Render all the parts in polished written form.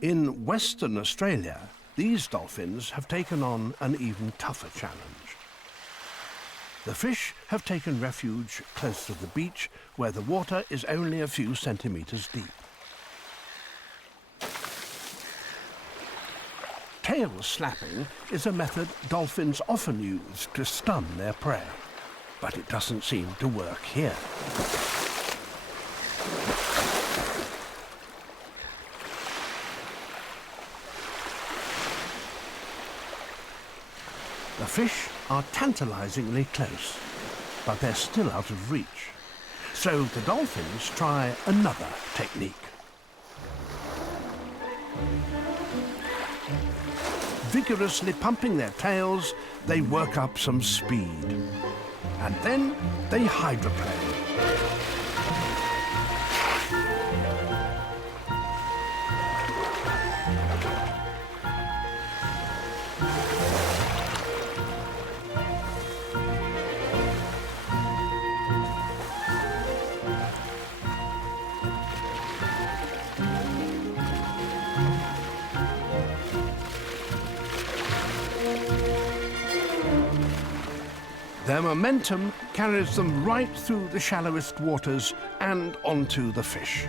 In Western Australia, these dolphins have taken on an even tougher challenge. The fish have taken refuge close to the beach, where the water is only a few centimetres deep. Tail slapping is a method dolphins often use to stun their prey, but it doesn't seem to work here. The fish are tantalizingly close, but they're still out of reach. So the dolphins try another technique. Vigorously pumping their tails, they work up some speed. And then they hydroplane. Their momentum carries them right through the shallowest waters and onto the fish.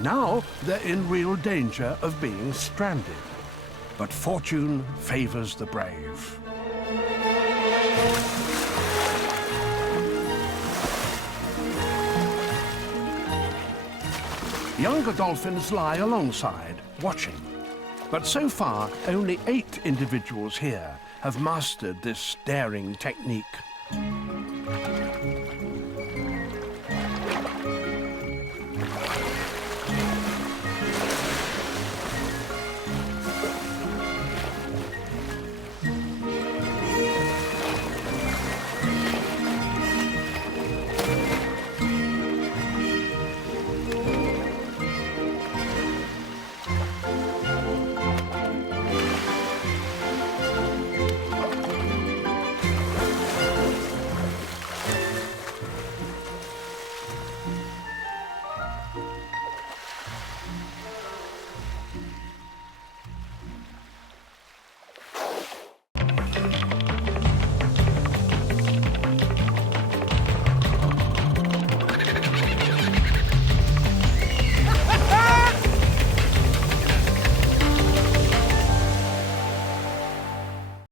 Now they're in real danger of being stranded, but fortune favours the brave. Younger dolphins lie alongside, watching. But so far, only 8 individuals here have mastered this daring technique.